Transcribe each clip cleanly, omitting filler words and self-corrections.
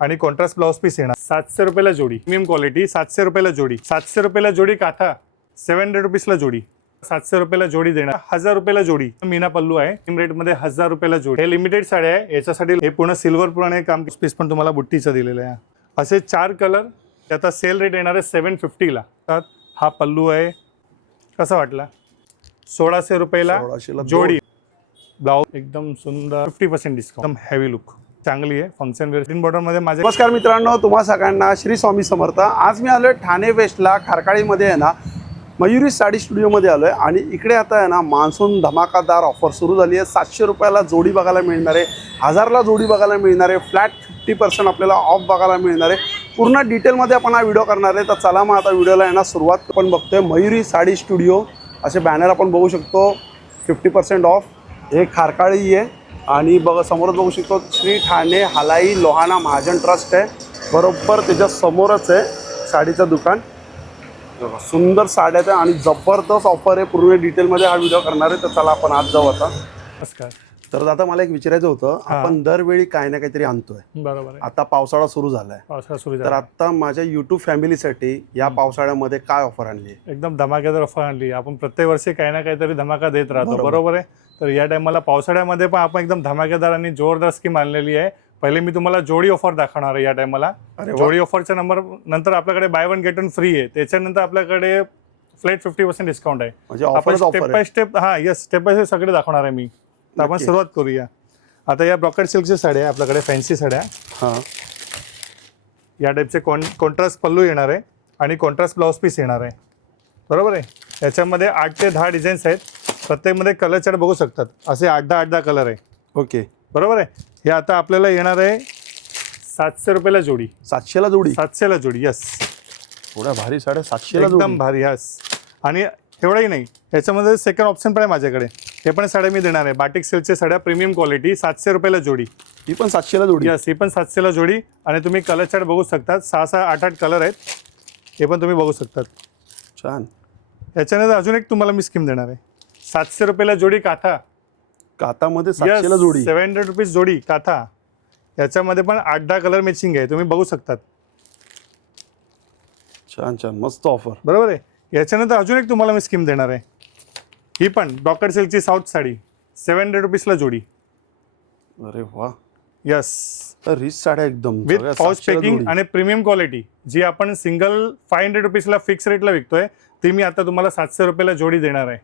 आणि contrast blouse piece येणार 700 रुपयाला जोडी, प्रीमियम क्वालिटी 700 रुपयाला जोडी, 700 रुपयाला जोडी काथा, 700 रुपीजला जोडी, 700 रुपयाला जोडी देणार, 1000 रुपयाला जोडी. मीना पल्लू आहे, सेम रेट मध्ये 1000 रुपयाला जोडी. हे लिमिटेड साड्या आहे, याच्यासाठी हे पूर्ण सिल्वर पूर्ण काम पीस पण तुम्हाला बुट्टीचं दिलेलं आहे. असे 4 कलर. त्याचा सेल रेट येणार आहे 750 ला. हा पल्लू आहे, कसा वाटला? 1600 रुपयाला जोडी. ब्लाउज एकदम सुंदर, 50% डिस्काउंट, एकदम हेवी लुक, चांगली आहे. फंक्शन वेअर ग्रीन बॉर्डर मध्ये माझे. नमस्कार मित्रांनो, तुम्हा सगळ्यांना श्री स्वामी समर्थ. आज मी आलोय ठाणे वेस्टला खारकाळीमध्ये आहे ना, मयुरी साडी स्टुडिओमध्ये आलोय आणि इकडे आता आहे ना मान्सून धमाकादार ऑफर सुरू झाली आहे. 700 रुपयाला जोडी बघायला मिळणार आहे, 1000ला जोडी बघायला मिळणार आहे, फ्लॅट 50% आपल्याला ऑफ बघायला मिळणार आहे. पूर्ण डिटेलमध्ये आपण हा व्हिडिओ करणार आहे. तर चला मग आता व्हिडिओला आहे ना सुरुवात. आपण बघतोय मयुरी साडी स्टुडिओ, असे बॅनर आपण बघू शकतो. 50% ऑफ. हे खारकाळी आहे आणि समोरच बघू शकतो श्री ठाणे हलाई लोहाना महाजन ट्रस्ट आहे. बरोबर त्याच्या समोरच आहे साडीचं दुकान. सुंदर साड्या आणि जबरदस्त ऑफर आहे. पूर्ण डिटेलमध्ये हा व्हिडिओ करणार आहे. तर चला आपण आज जाऊ आता. नमस्कार. तर आता मला एक विचारायचं होतं, आपण दरवेळी काही ना काहीतरी आणतोय. बरोबर आहे. आता पावसाळा सुरू झालाय. पावसाळा सुरू तर आता माझ्या युट्यूब फॅमिलीसाठी या पावसाळ्यामध्ये काय ऑफर आणली? एकदम धमाकेदार ऑफर आणली. आपण प्रत्येक वर्षी काही ना काहीतरी धमाका देत राहतो, बरोबर आहे. तर या टायमाला पावसाळ्यामध्ये पण आपण एकदम धमाकेदार आणि जोरदार स्कीम आणलेली आहे. पहिले मी तुम्हाला जोडी ऑफर दाखवणार आहे या टायमाला. जोडी ऑफरच्या नंतर आपल्याकडे by one get one free आहे. त्याच्यानंतर आपल्याकडे फ्लॅट 50% डिस्काउंट आहे. आपण step by step step by step सगळे दाखवणार आहे मी. तर आपण सुरुवात करूया. आता या ब्रॉकेट सिल्कची साड्या आहे आपल्याकडे, फॅन्सी साड्या. या टाईपचे कॉन्ट्रास्ट पल्लू येणार आहे आणि कॉन्ट्रास्ट ब्लाउज पीस येणार आहे, बरोबर आहे. याच्यामध्ये 8 ते 10 डिझाईन्स आहेत. प्रत्येकमध्ये कलर चार्ट बघू शकतात. असे 8-10 कलर आहे. ओके, बरोबर आहे. हे आता आपल्याला येणार आहे 700 रुपयाला जोडी. 700ला जोडी? 700ला जोडी, यस. थोड्या भारी साड्या 700ला जोडी, एकदम भारी. यस. आणि एवढंही नाही, याच्यामध्ये सेकंड ऑप्शन पण आहे माझ्याकडे. हे पण साड्या मी देणार आहे. बाटिक सिल्कच्या साड्या, प्रीमियम क्वालिटी, 700 रुपयाला जोडी. ही पण 700ला जोडी? यस, ही पण 700ला जोडी. आणि तुम्ही कलर चार्ट बघू शकतात. 6-6, 8-8 कलर आहेत. हे पण तुम्ही बघू शकतात. छान. याच्यानंतर अजून एक तुम्हाला मी स्कीम देणार आहे. 700 रुपयाला जोडी काथा. काथामध्ये 700ला जोडी? 700 रुपीज जोडी काथा. याच्यामध्ये पण 8-10 कलर मॅचिंग आहे, तुम्ही बघू शकतात. छान छान, मस्त ऑफर, बरोबर आहे. याच्यानंतर अजून एक तुम्हाला मी स्कीम देणार आहे. ही पण ब्रॉकेट सिल्कची साऊथ साडी, 700 रुपीजला जोडी. अरे वा. यस, रिच साड्या एकदम विथ पाउच पॅकिंग आणि प्रीमियम क्वालिटी. जी आपण सिंगल 500 रुपीजला फिक्स रेटला विकतोय, ती मी आता तुम्हाला 700 रुपयाला जोडी देणार आहे.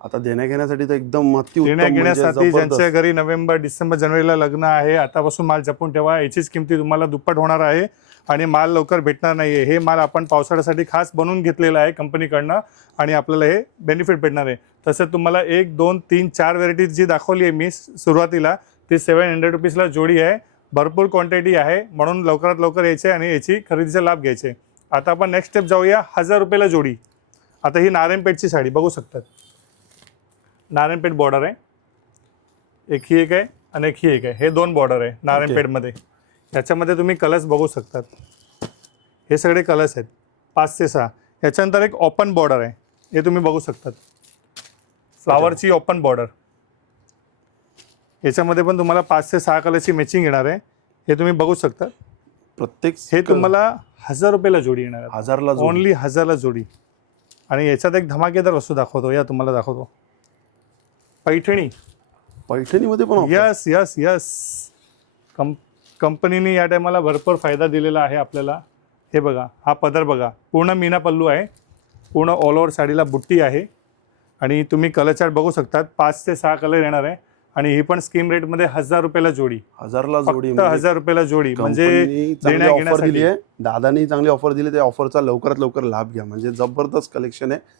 आता देण्या घेण्यासाठी तर एकदम देण्या घेण्यासाठी ज्यांच्या घरी नोव्हेंबर, डिसेंबर, जानेवारीला लग्न आहे, आतापासून माल जपून ठेवा. याचीच किमती तुम्हाला दुप्पट होणार आहे आणि माल लवकर भेटणार नाहीये. हे माल आपण पावसाळ्यासाठी खास बनवून घेतलेलं आहे कंपनीकडनं आणि आपल्याला हे बेनिफिट भेटणार आहे. तसं तुम्हाला 1, 2, 3, 4 व्हेरायटीज जी दाखवली आहे मी सुरुवातीला, ती 700 रुपीजला जोडी आहे. भरपूर क्वांटिटी आहे, म्हणून लवकरात लवकर यायचे आणि याची खरेदीचा लाभ घ्यायचे. आता आपण नेक्स्ट स्टेप जाऊया. 1000 रुपयाला जोडी. आता ही नारायणपेठची साडी बघू शकतात. नारायणपेठ बॉर्डर आहे. एक ही एक आहे आणि एक ही एक आहे. हे 2 बॉर्डर आहे नारायणपेठमध्ये. याच्यामध्ये तुम्ही कलर्स बघू शकतात. हे सगळे कलर्स आहेत 5 ते 6. याच्यानंतर एक ओपन बॉर्डर आहे, हे तुम्ही बघू शकतात. फ्लावरची ओपन बॉर्डर. याच्यामध्ये पण तुम्हाला 5 ते 6 कलरची मॅचिंग येणार आहे, हे तुम्ही बघू शकता. प्रत्येक हे तुम्हाला 1000 रुपयाला जोडी येणार आहे. 1000ला जोडी? ओनली 1000ला जोडी. आणि याच्यात एक धमाकेदार वस्तू दाखवतो, या तुम्हाला दाखवतो. पैठणी. पैठणीमध्ये पण? Yes yes yes. कंपनीने या टायमाला भरपूर फायदा दिलेला आहे आपल्याला. हे बघा, हा पदर बघा, पूर्ण मीना पल्लू आहे. पूर्ण ऑल ओव्हर साडीला बुट्टी आहे आणि तुम्ही कलर चार्ट बघू शकतात. 5 ते 6 कलर येणार आहे. आणि ही पण स्कीम रेटमध्ये 1000 रुपयाला जोडी. 1000ला जोडी? 1000 रुपयाला जोडी. म्हणजे देण्या ऑफर दिली आहे दादानी, चांगली ऑफर दिली. त्या ऑफरचा लवकरात लवकर लाभ घ्या, म्हणजे जबरदस्त कलेक्शन आहे.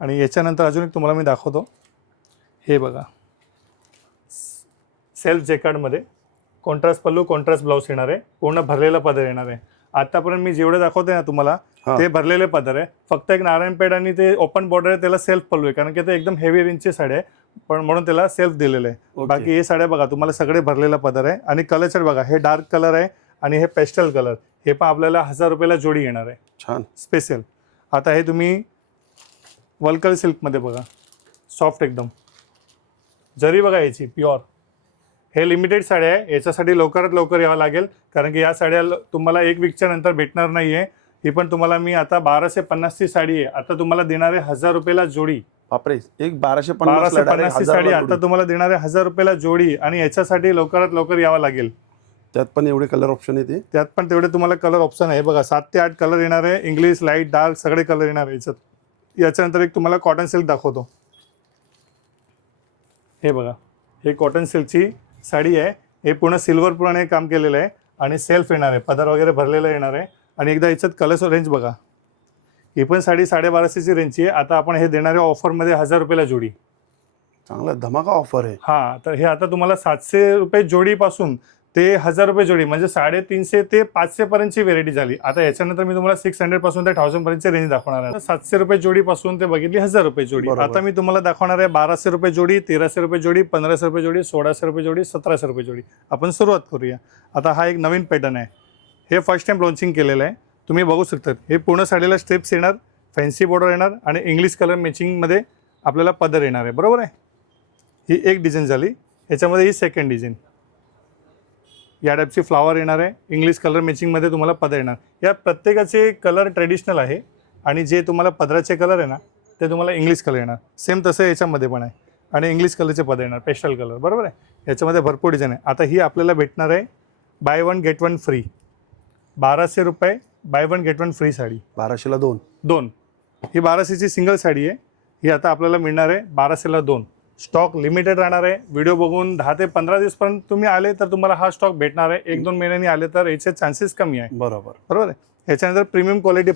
आणि याच्यानंतर अजून एक तुम्हाला मी दाखवतो. हे बघा, सेल्फ जॅकेटमध्ये कॉन्ट्रास्ट पल्लू, कॉन्ट्रास्ट ब्लाउज येणार आहे. पूर्ण भरलेला पदर येणार आहे. आतापर्यंत मी जेवढे दाखवते ना तुम्हाला, ते भरलेले पदर आहे. फक्त एक नारायणपेठ आणि ते ओपन बॉर्डर आहे, त्याला सेल्फ पल्लू आहे, कारण की ते एकदम हेवी रेंजची साडी आहे, पण म्हणून त्याला सेल्फ दिलेलं आहे. बाकी हे साड्या बघा, तुम्हाला सगळे भरलेला पदर आहे. आणि कलर चार्ट बघा, हे डार्क कलर आहे आणि हे पेस्टल कलर. हे पण आपल्याला 1000 रुपयाला जोडी येणार आहे. छान, स्पेशल. आता हे तुम्ही वल्कल सिल्कमध्ये बघा, सॉफ्ट एकदम. जरी बघा याची प्युअर. हे लिमिटेड साड्या आहे, याच्यासाठी लवकरात लवकर यावं लागेल, कारण की या साड्या तुम्हाला एक वीकच्या नंतर भेटणार नाही आहे. ही पण तुम्हाला मी आता 1250ची साडी आहे, आता तुम्हाला देणार आहे 1000 रुपयाला जोडी. बापरे, एक 1250 1250ची साडी आता तुम्हाला देणार आहे 1000 रुपयाला जोडी, आणि याच्यासाठी लवकरात लवकर यावं लागेल. त्यात पण एवढे कलर ऑप्शन येते, त्यात पण तेवढे तुम्हाला कलर ऑप्शन आहे बघा. 7 ते 8 कलर येणार आहे, इंग्लिश, लाईट, डार्क सगळे कलर येणार आहे याच्यात. याच्यानंतर एक तुम्हाला कॉटन सिल्क दाखवतो. हे बघा, हे कॉटन सिल्कची साडी आहे. हे पूर्ण सिल्वरप्रमाणे काम केलेलं आहे आणि सेल्फ येणार आहे, पदर वगैरे भरलेलं येणार आहे. आणि एकदा याच्यात कलर रेंज बघा. ही पण साडी 1250ची रेंजची आहे. आता आपण हे देणाऱ्या ऑफरमध्ये 1000 रुपयाला जोडी. चांगला धमाका ऑफर आहे. हां, तर हे आता तुम्हाला 700 रुपये जोडीपासून ते 1000 रुपये जोडी, म्हणजे 350 ते 500 पर्यंतची व्हेरायटी झाली. आता याच्यानंतर मी तुम्हाला 600 पासून ते 1000 पर्यंतची रेंज दाखवणार आहे. 700 रुपये जोडीपासून ते बघितली 1000 रुपये जोडी. आता मी तुम्हाला दाखवणार आहे 1200 रुपये जोडी, 1300 रुपये जोडी, 1500 रुपये जोडी, 1600 रुपये जोडी, 1700 रुपये जोडी. आपण सुरुवात करूया. आता हा एक नवीन पॅटर्न आहे, हे फर्स्ट टाइम लॉन्चिंग केलेलं आहे. तुम्ही बघू शकता, हे पूर्ण साडीला स्ट्रिप्स येणार, फॅन्सी बॉर्डर येणार आणि इंग्लिश कलर मॅचिंगमध्ये आपल्याला पदर येणार आहे. बरोबर आहे. ही एक डिझाईन झाली. याच्यामध्ये ही सेकंड डिझाईन, या टाईपची फ्लावर येणार आहे, इंग्लिश कलर मॅचिंगमध्ये तुम्हाला पदर येणार. या प्रत्येकाचे कलर ट्रेडिशनल आहे आणि जे तुम्हाला पदराचे कलर आहे ना ते तुम्हाला इंग्लिश कलर येणार. सेम तसं याच्यामध्ये पण आहे आणि इंग्लिश कलरचे पदर येणार, पेस्टल कलर. बरोबर आहे. याच्यामध्ये भरपूर डिझाईन आहे. आता ही आपल्याला भेटणार आहे बाय 1 गेट 1 फ्री. 1200 रुपये बाय 1 गेट 1 फ्री साडी. 1200ला 2. ही 1200ची सिंगल साडी आहे. ही आता आपल्याला मिळणार आहे 1200ला 2. स्टॉक लिमिटेड राहणार आहे. व्हिडिओ बघून 10 ते 15 दिवसपर्यंत तुम्ही आले तर तुम्हाला हा स्टॉक भेटणार आहे. 1-2 महिन्यांनी आले तर याचे चान्सेस कमी आहे. बरोबर आहे. याच्यानंतर प्रीमियम क्वालिटी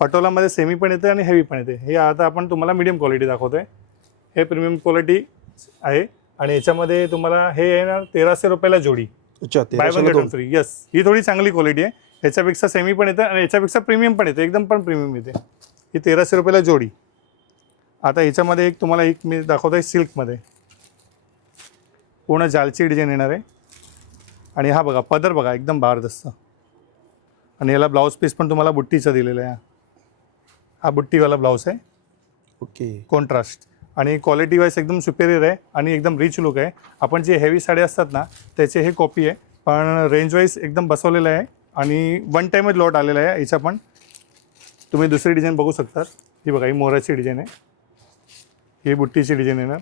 पटोलामध्ये सेमी पण येते आणि हेवी पण येते. हे आता आपण तुम्हाला मीडियम क्वालिटी दाखवतोय. हे प्रीमियम क्वालिटी आहे आणि याच्यामध्ये तुम्हाला हे येणार 1300 रुपयाला जोडी. Buy 1 get 1 free. यस, ही थोडी चांगली क्वालिटी आहे. याच्यापेक्षा सेमी पण येते आणि याच्यापेक्षा प्रीमियम पण येते, एकदम पण प्रीमियम येते. ही 1300 रुपयाला जोडी. आता याच्यामध्ये एक तुम्हाला एक मी दाखवतोय सिल्कमध्ये, पूर्ण जालची डिझाईन येणार आहे. आणि हा बघा पदर बघा, एकदम भारदस्त. आणि याला ब्लाऊज पीस पण तुम्हाला बुट्टीचा दिलेला आहे. हा बुट्टीवाला ब्लाऊज आहे. ओके. कॉन्ट्रास्ट आणि क्वालिटी वाईज एकदम सुपेरियर आहे आणि एकदम रिच लुक आहे. आपण जे हेवी साड्या असतात ना त्याचे हे कॉपी आहे, पण रेंज वाईज एकदम बसवलेलं आहे आणि वन टाईमच लॉट आलेला आहे. याचा पण तुम्ही दुसरी डिझाईन बघू शकता. ही बघा, ही मोराची डिझाईन आहे, ही बुट्टीची डिझाईन येणार,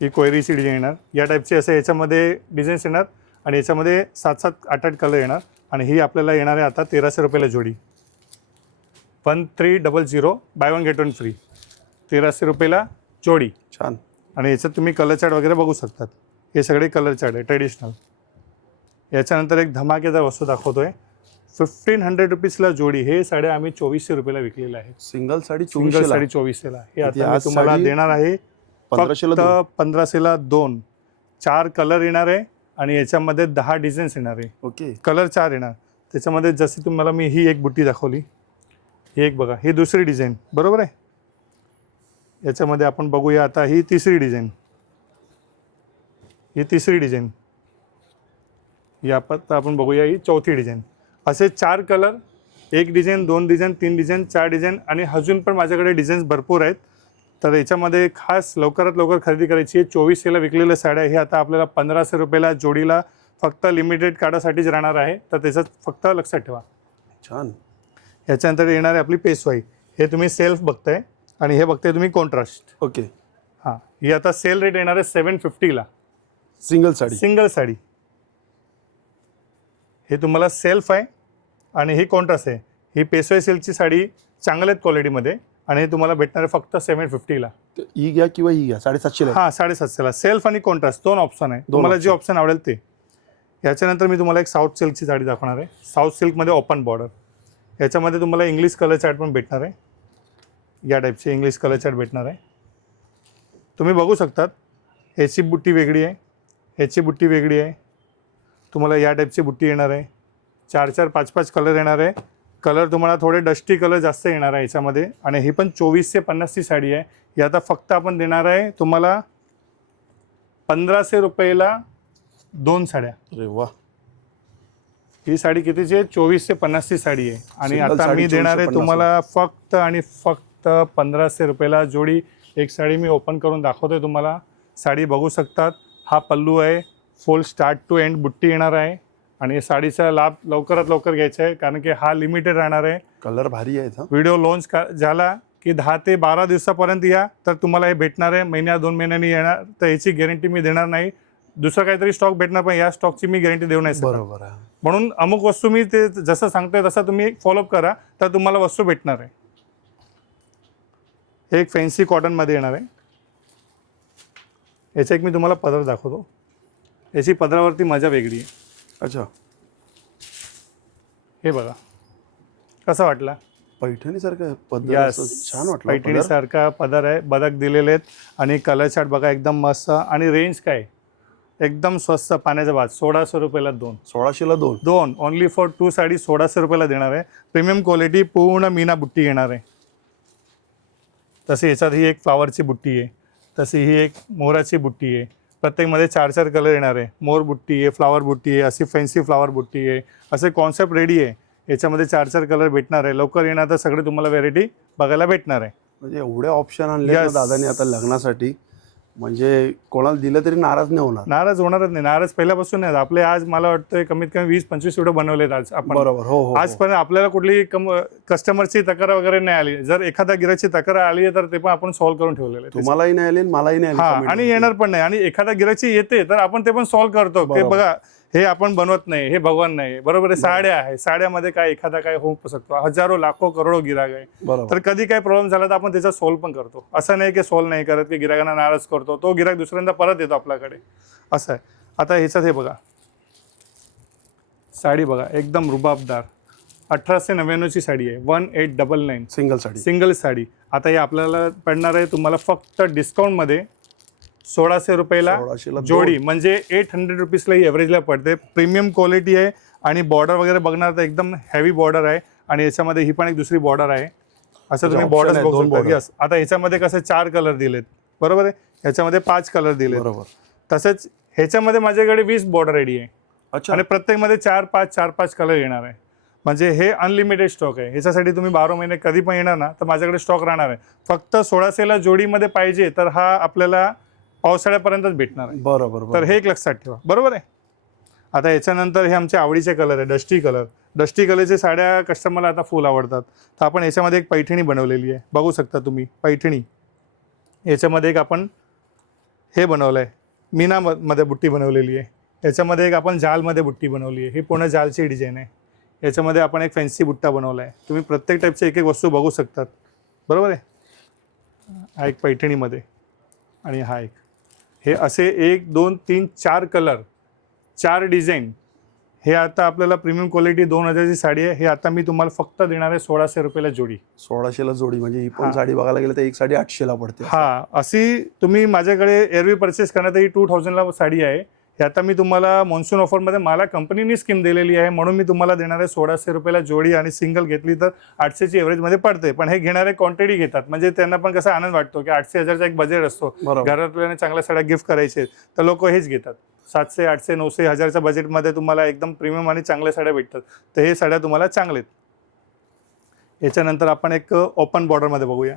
ही कोयरीची डिझाईन येणार. या टाईपचे असे याच्यामध्ये डिझाईन्स येणार आणि याच्यामध्ये 7-7, 8-8 कलर येणार. आणि ही आपल्याला येणार आहे आता 1300 रुपयाला जोडी. 1300 बाय 1 गेट 1 फ्री. 1300 रुपयाला जोडी. छान. आणि याच्यात तुम्ही कलर चार्ट वगैरे बघू शकतात. हे सगळे कलर चार्ट आहे ट्रेडिशनल. याच्यानंतर एक धमाकेदार वस्तू दाखवतोय, 1500 रुपीजला जोडी. हे साड्या आम्ही 2400 रुपयाला विकलेल्या आहेत. सिंगल साडी 2400ला. हे आता मी तुम्हाला देणार आहे 1500ला 2. 4 कलर येणार आहे आणि याच्यामध्ये 10 डिझाईन्स येणार आहे. ओके. कलर 4 येणार. त्याच्यामध्ये जशी तुम्हाला मी ही एक बुट्टी दाखवली, ही एक बघा, ही दुसरी डिझाईन. बरोबर आहे. याच्यामध्ये आपण बघूया आता ही तिसरी डिझाईन, ही तिसरी डिझाईन. या आता आपण बघूया ही चौथी डिझाईन. असे 4 colour, 1 design, 2 design, 3 design, 4 design आणि अजून पण माझ्याकडे डिझाईन्स भरपूर आहेत. तर याच्यामध्ये खास लवकरात लवकर खरेदी करायची आहे. 2400ला विकलेल्या साड्या हे आता आपल्याला 1500 रुपयाला जोडीला फक्त लिमिटेड कार्डासाठीच राहणार आहे. तर त्याचं फक्त लक्षात ठेवा. छान. याच्यानंतर येणार आहे आपली पेशवाई. हे तुम्ही सेल्फ बघताय आणि हे बघताय तुम्ही कॉन्ट्रास्ट. ओके. हां, ही आता सेल रेट येणार आहे 750ला. सिंगल साडी. हे तुम्हाला सेल्फ आहे आणि ही कॉन्ट्रास्ट आहे. ही पेशवाई सिल्कची साडी चांगल्याच क्वालिटीमध्ये आणि हे तुम्हाला भेटणार आहे फक्त 750ला. ही घ्या किंवा ही घ्या 750ला. हां, 750ला. सेल्फ आणि कॉन्ट्रास्ट 2 ऑप्शन आहे. तुम्हाला जे ऑप्शन आवडेल ते. याच्यानंतर मी तुम्हाला एक साऊथ सिल्कची साडी दाखवणार आहे. साऊथ सिल्कमध्ये ओपन बॉर्डर. याच्यामध्ये तुम्हाला इंग्लिश कलर चार्ट पण भेटणार आहे. या टाईपचे इंग्लिश कलर चार्ट भेटणार आहे. तुम्ही बघू शकतात. ह्याची बुट्टी वेगळी आहे, ह्याची बुट्टी वेगळी आहे. तुम्हाला या टाईपची बुट्टी येणार आहे. 4-4, 5-5 कलर येणार आहे. कलर तुम्हाला थोडे डस्टी कलर जास्त येणार आहे याच्यामध्ये. आणि ही पण 2450ची साडी आहे. ही आता फक्त आपण देणार आहे तुम्हाला 1500 रुपयाला 2 साड्या. अरे वा. ही साडी कितीची आहे? 2450ची साडी आहे. आणि आता मी देणार आहे तुम्हाला फक्त आणि फक्त 1500 रुपयाला जोडी. एक साडी मी ओपन करून दाखवतोय तुम्हाला. साडी बघू शकतात. हा पल्लू आहे, फुल स्टार्ट टू एंड बुट्टी येणार आहे आणि साडीचा लाभ लवकरात लवकर घ्यायचा आहे कारण की हा लिमिटेड राहणार आहे. कलर भारी आहे याचा. व्हिडिओ लॉन्च झाला की 10 ते 12 दिवसापर्यंत या तर तुम्हाला हे भेटणार आहे. महिन्या 2 महिन्यांनी येणार तर याची गॅरंटी मी देणार नाही. दुसरा काहीतरी स्टॉक भेटणार पण या स्टॉकची मी गॅरंटी देऊ नाही शकत. बरोबर आहे. म्हणून अमुक वस्तू मी ते जसं सांगतोय तसं तुम्ही फॉलोअप करा तर तुम्हाला वस्तू भेटणार आहे. हे एक फॅन्सी कॉटनमध्ये येणार आहे. याचा एक मी तुम्हाला पदर दाखवतो. याची पदरावरती मजा वेगळी आहे. अच्छा, हे बघा कसं वाटला. पैठणीसारखं पदर Yes. असं छान वाटलं. पैठणीसारखा पदर आहे. बदक दिलेले आहेत आणि कलर चार्ट बघा एकदम मस्त. आणि रेंज काय एकदम स्वस्त. पाण्याचा भात 1600 रुपयाला 2. 1600ला 2. दोन ओनली फॉर 2 साडी 1600 रुपयाला देणार आहे. प्रीमियम क्वालिटी पूर्ण मीना बुट्टी येणार आहे. तसे याच्यात ही एक फ्लावरची बुट्टी आहे. तशी ही एक मोराची बुट्टी आहे. प्रत्येकमध्ये 4-4 कलर येणार आहे. मोर बुट्टी आहे, फ्लावर बुट्टी आहे, अशी फॅन्सी फ्लावर बुट्टी आहे. असे कॉन्सेप्ट रेडी आहे. याच्यामध्ये 4-4 कलर भेटणार आहे. लवकर येणार तर सगळे तुम्हाला व्हेरायटी बघायला भेटणार आहे. म्हणजे एवढे ऑप्शन आणले ना Yes. दादाने आता लग्नासाठी. म्हणजे कोणाला दिलं तरी नाराज नाही होणार. नाराज होणारच नाही. नाराज पहिल्यापासून नाही. आपले आज मला वाटतं कमीत कमी 20-25 व्हिडिओ बनवलेत आज आपण. बरोबर. हो हो. आजपर्यंत आपल्याला कुठली कस्टमरची तक्रार वगैरे नाही आली. जर एखाद्या गिराची तक्रार आली आहे तर ते पण आपण सॉल्व्ह करून ठेवलेलं आहे. तुम्हालाही नाही आली मलाही नाही आली. हा comment आणि वरती. येणार पण नाही. आणि एखाद्या गिराची येते तर आपण ते पण सॉल्व्ह करतो की बरोबर. बघा हे आपण बनवत नाही, हे भगवान नाही. बरोबर आहे. साड्या आहे, साड्यामध्ये काय एखादा काय होऊ शकतो. हजारो लाखो करोडो गिराग आहे. बरोबर. तर कधी काय प्रॉब्लेम झाला तर आपण त्याचा सॉल्व्ह पण करतो. असं नाही की सॉल्व्ह नाही करत की गिराकांना नाराज करतो. तो गिराक दुसऱ्यांदा परत येतो आपल्याकडे. असं आहे. आता ह्याच्यात हे बघा साडी बघा एकदम रुबाबदार 1899ची साडी आहे. 1899 सिंगल साडी. सिंगल साडी. आता हे आपल्याला पडणार आहे तुम्हाला फक्त डिस्काउंटमध्ये 1600 रुपयाला 1600ला जोडी. म्हणजे 800 रुपीजला ही एव्हरेजला पडते. प्रीमियम क्वालिटी आहे आणि बॉर्डर वगैरे बघणार तर एकदम हेवी बॉर्डर आहे. आणि याच्यामध्ये ही पण एक दुसरी बॉर्डर आहे. असं तुम्ही option बॉर्डर आहे, बघू दोन शकता. border. यस. आता ह्याच्यामध्ये कसं 4 कलर दिलेत. बरोबर आहे. ह्याच्यामध्ये 5 कलर दिलेत. बरोबर. तसंच ह्याच्यामध्ये माझ्याकडे 20 बॉर्डर रेडी आहे. अच्छा. आणि प्रत्येकमध्ये 4-5 कलर येणार आहे. म्हणजे हे अनलिमिटेड स्टॉक आहे. ह्याच्यासाठी तुम्ही 12 महिने कधी पण येणार ना तर माझ्याकडे स्टॉक राहणार आहे. फक्त 1600ला जोडीमध्ये पाहिजे तर हा आपल्याला पावसाळ्यापर्यंतच भेटणार आहे. बरोबर. तर हे एक लक्षात ठेवा. बरोबर आहे. आता याच्यानंतर हे आमचे आवडीचे कलर आहे. Dusty colour. डस्टी कलरचे साड्या कस्टमरला आता फुल आवडतात. तर आपण याच्यामध्ये एक पैठणी बनवलेली आहे. बघू शकता तुम्ही पैठणी. याच्यामध्ये एक आपण हे बनवलं आहे. मीनामध्ये बुट्टी बनवलेली आहे. याच्यामध्ये एक आपण जालमध्ये बुट्टी बनवली आहे. ही पूर्ण जालची डिझाईन आहे. याच्यामध्ये आपण एक फॅन्सी बुट्टा बनवला आहे. तुम्ही प्रत्येक टाईपचे एक एक वस्तू बघू शकतात. बरोबर आहे. हा एक पैठणीमध्ये आणि हा एक. हे असे 1, 2, 3, 4 कलर 4 डिझाईन. हे आता आपल्याला प्रीमियम क्वालिटी 2000ची साडी आहे. हे आता मी तुम्हाला फक्त देणार आहे 1600 रुपयाला जोडी. 1600ला जोडी. म्हणजे ही पण साडी बघायला गेलं तर एक साडी 800ला पडते. हा अशी तुम्ही माझ्याकडे एरवी परचेस करण्यात ही 2000ला साडी आहे. हे आता मी तुम्हाला मॉन्सून ऑफरमध्ये मला कंपनीनी स्कीम दिलेली आहे म्हणून मी तुम्हाला देणार आहे 1600 रुपयाला जोडी. आणि सिंगल घेतली तर 800ची एव्हरेजमध्ये पडते. पण हे घेणारे क्वांटिटी घेतात. म्हणजे त्यांना पण कसा आनंद वाटतो की 800-1000चा एक बजेट असतो. बरोबर. घरातल्याने चांगल्या साड्या गिफ्ट करायचे तर लोक हेच घेतात. 700, 800, 900, 1000च्या बजेटमध्ये तुम्हाला एकदम प्रीमियम आणि चांगल्या साड्या भेटतात. तर हे साड्या तुम्हाला चांगलेत. याच्यानंतर आपण एक ओपन बॉर्डरमध्ये बघूया.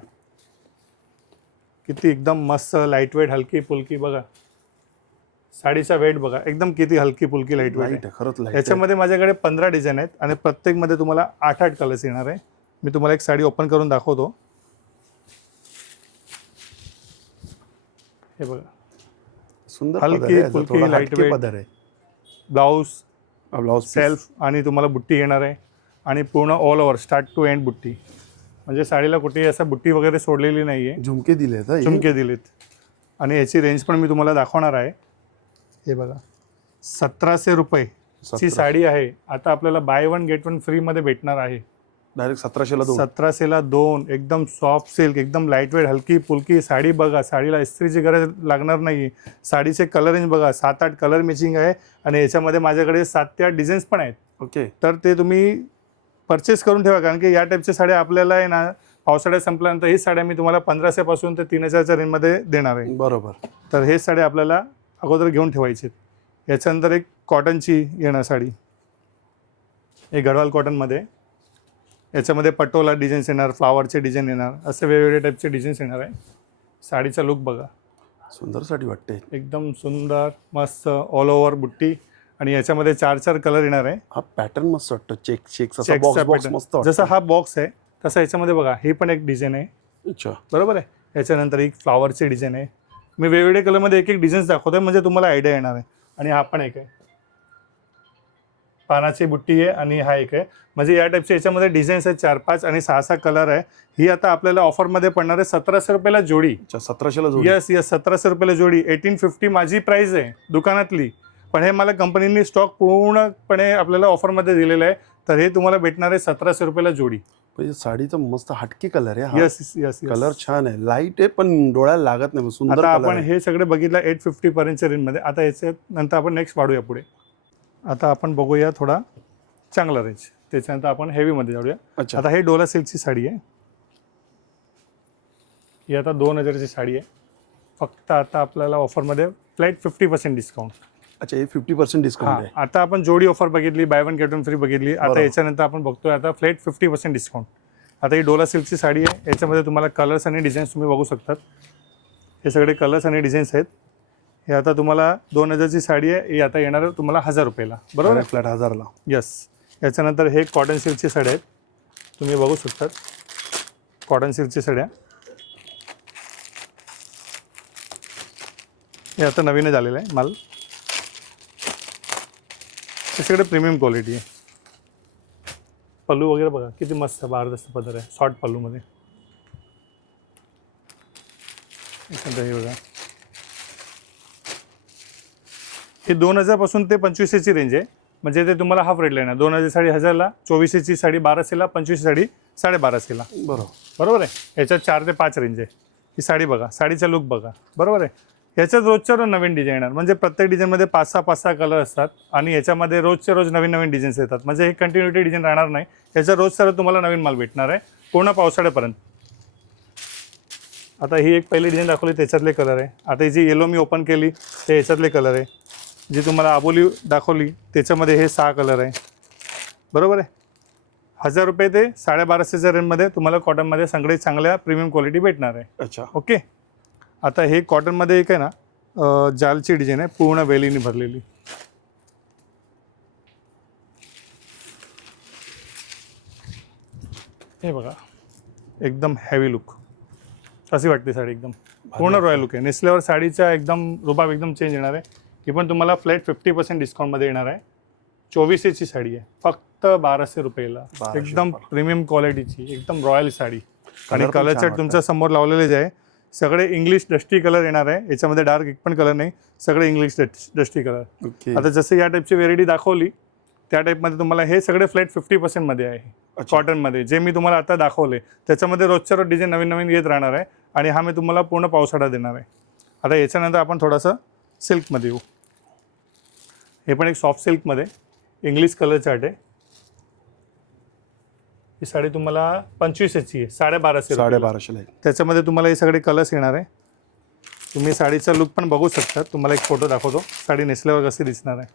किती एकदम मस्त लाईटवेट हलकी फुलकी. बघा साडीचा वेट बघा एकदम किती हलकी फुलकी लाईटवेट लाईट आहे. खरंच लाईट. याच्यामध्ये माझ्याकडे 15 डिझाईन आहेत आणि प्रत्येकमध्ये तुम्हाला 8-8 कलर्स येणार आहे. मी तुम्हाला एक साडी ओपन करून दाखवतो. हे बघा सुंदर हलकी पदर आहे. फुलकी, थोडा लाईट हटके वेट. पदर आहे. ब्लाऊज ब्लाऊज सेल्फ आणि तुम्हाला बुट्टी येणार आहे. आणि पूर्ण all over start to end बुट्टी. म्हणजे साडीला कुठेही असं बुट्टी वगैरे सोडलेली नाही आहे. झुमके दिलेत. झुमके दिलेत. आणि याची रेंज पण मी तुम्हाला दाखवणार आहे. हे बघा 1700 रुपयेची साडी आहे. आता आपल्याला बाय 1 गेट 1 फ्रीमध्ये भेटणार आहे. डायरेक्ट 1700ला 2. 1700ला 2. एकदम सॉफ्ट सिल्क एकदम लाईटवेट हलकी फुलकी साडी. बघा साडीला इस्त्रीची गरज लागणार नाही. साडीचे कलर रेंज बघा 7-8 कलर मॅचिंग आहे. आणि याच्यामध्ये माझ्याकडे 7 ते 8 डिझाईन्स पण आहेत. ओके. तर ते तुम्ही परचेस करून ठेवा. कारण की या टाईपच्या साड्या आपल्याला आहे ना पावसाळ्यात संपल्यानंतर ही साड्या मी तुम्हाला 1500 पासून ते 3000च्या रेंजमध्ये देणार आहे. बरोबर. तर हे साड्या आपल्याला अगोदर घेऊन ठेवायचे. याच्यानंतर एक कॉटनची येणार साडी. एक गढवाल कॉटनमध्ये. याच्यामध्ये पटोला डिझाईन्स येणार, फ्लावरचे डिझाईन येणार, असे वेगवेगळे टाईपचे डिझाईन्स येणार आहे. साडीचा लुक बघा सुंदर साडी वाटते. एकदम सुंदर मस्त ऑल ओव्हर बुट्टी आणि याच्यामध्ये 4 कलर येणार आहे. हा पॅटर्न मस्त वाटतं. चेक्स असा Checks चा बॉक्स pattern. मस्त वाटतं. जसा हा बॉक्स आहे तसा याच्यामध्ये बघा ही पण एक डिझाईन आहे. अच्छा. बरोबर आहे. याच्यानंतर एक फ्लॉवरची डिझाईन आहे. मी वेगवेगळे कलरमध्ये एक डिझाईन्स दाखवतोय म्हणजे तुम्हाला आयडिया येणार आहे. आणि हा पण एक आहे, पानाची बुट्टी आहे आणि हा एक आहे. म्हणजे या टाईपचे याच्यामध्ये डिझाईन्स आहेत 4-5 आणि 6-6 कलर आहे. ही आता आपल्याला ऑफरमध्ये पडणार आहे 1700 रुपयाला जोडी. अच्छा, 1700ला जोडी. यस 1700 रुपयाला जोडी. 1850 माझी प्राइस आहे दुकानातली, पण हे मला कंपनीने स्टॉक पूर्णपणे आपल्याला ऑफरमध्ये दिलेलं आहे. तर हे तुम्हाला भेटणार आहे 1700 रुपयाला जोडी. म्हणजे साडीचा मस्त हटके कलर आहे. यस यस कलर छान आहे, लाईट आहे पण डोळ्याला लागत नाही. सुंदर आता कलर आपण आहे. हे सगळे बघितलं 850 पर्यंतच्या रेंजमध्ये. आता याच्यात नंतर आपण नेक्स्ट वाढूया पुढे. आता आपण बघूया थोडा चांगला रेंज, त्याच्यानंतर आपण हेवीमध्ये जाऊया. अच्छा. आता हे डोला सिल्कची साडी आहे. ही आता 2000ची साडी आहे. फक्त आता आपल्याला ऑफरमध्ये फ्लॅट 50% डिस्काउंट. अच्छा, हे 50% डिस्काउंट आहे. आता आपण जोडी ऑफर बघितली, by one get one free बघितली. आता बरोबर. याच्यानंतर आपण बघतोय आता फ्लॅट 50% डिस्काउंट. आता ही डोला सिल्कची साडी आहे. याच्यामध्ये तुम्हाला कलर्स आणि डिझाईन्स तुम्ही बघू शकतात. हे सगळे कलर्स आणि डिझाईन्स आहेत. हे आता तुम्हाला 2000ची साडी आहे. ही आता येणार आहे तुम्हाला 1000 रुपयाला. बरोबर आहे. फ्लॅट 1000ला. यस. याच्यानंतर हे कॉटन सिल्कची साड्या आहेत, तुम्ही बघू शकतात. कॉटन सिल्कची साड्या हे आता नवीनच आलेलं आहे माल. हे सगळे प्रीमियम क्वालिटी आहे. पल्लू वगैरे बघा किती मस्त भारदस्त पदर आहे शॉर्ट पल्लूमध्ये. हे बघा, हे 2000 पासून ते 2500ची रेंज आहे. म्हणजे ते तुम्हाला हाफ रेटला येणार. 2000 साडी 1000ला, 2400ची साडी 1200ला, 2500 साडी 1250ला. बरोबर. बरोबर आहे. याच्यात 4 ते 5 रेंज आहे. ही साडी बघा, साडीचा लुक बघा. बरोबर आहे. याच्यात रोजच्या रोज नवीन डिझाईन येणार. म्हणजे प्रत्येक डिझाईनमध्ये 5-6 कलर असतात आणि याच्यामध्ये रोजच्या रोज नवीन नवीन डिझाईन्स येतात. म्हणजे हे कंटिन्युटी डिझाईन राहणार नाही. याच्या रोजच्या रोज तुम्हाला नवीन माल भेटणार आहे पूर्ण पावसाळ्यापर्यंत. आता ही एक पहिली डिझाईन दाखवली त्याच्यातले कलर आहे. आता ही जी येलो मी ओपन केली ते याच्यातले कलर आहे. जी तुम्हाला आबोली दाखवली त्याच्यामध्ये हे 6 कलर आहे. बरोबर आहे. 1000 रुपये ते 1250च्या रेंजमध्ये तुम्हाला कॉटनमध्ये सगळे चांगल्या प्रीमियम क्वालिटी भेटणार आहे. अच्छा. ओके. आता हे कॉटनमध्ये एक आहे ना जालची डिझाईन आहे पूर्ण वेलीने भरलेली. हे बघा एकदम हेवी लुक अशी वाटते साडी. एकदम पूर्ण रॉयल लुक आहे. नेसल्यावर साडीचा एकदम रुबाब एकदम चेंज येणार आहे. ही पण तुम्हाला फ्लॅट 50% डिस्काउंटमध्ये येणार आहे. 2400ची साडी आहे फक्त 1200 रुपयाला. 1200 एकदम प्रीमियम क्वालिटीची एकदम रॉयल साडी. आणि पण कलर छान चार्ट तुमच्या समोर लावलेलेच आहे. सगळे इंग्लिश डस्टी कलर येणार आहे. याच्यामध्ये डार्क एक पण कलर नाही, सगळे इंग्लिश डस्टी कलर. ओके. आता जसं या टाईपची व्हेरायटी दाखवली त्या टाईपमध्ये तुम्हाला हे सगळे फ्लॅट 50%मध्ये आहे. अच्छा. कॉटनमध्ये जे मी तुम्हाला आता दाखवले त्याच्यामध्ये रोजच्या रोज डिझाईन नवीन नवीन येत राहणार आहे. आणि हा मी तुम्हाला पूर्ण पावसाळा देणार आहे. आता याच्यानंतर आपण थोडंसं सिल्कमध्ये येऊ. हे पण एक सॉफ्ट सिल्कमध्ये इंग्लिश कलर चार्ट आहे. ही साडी तुम्हाला 2500ची आहे. 1250 1250ला आहे. त्याच्यामध्ये तुम्हाला हे सगळे कलर्स येणार आहे. तुम्ही साडीचा लुक पण बघू शकता. तुम्हाला एक फोटो दाखवतो साडी नेसल्यावर कशी दिसणार आहे.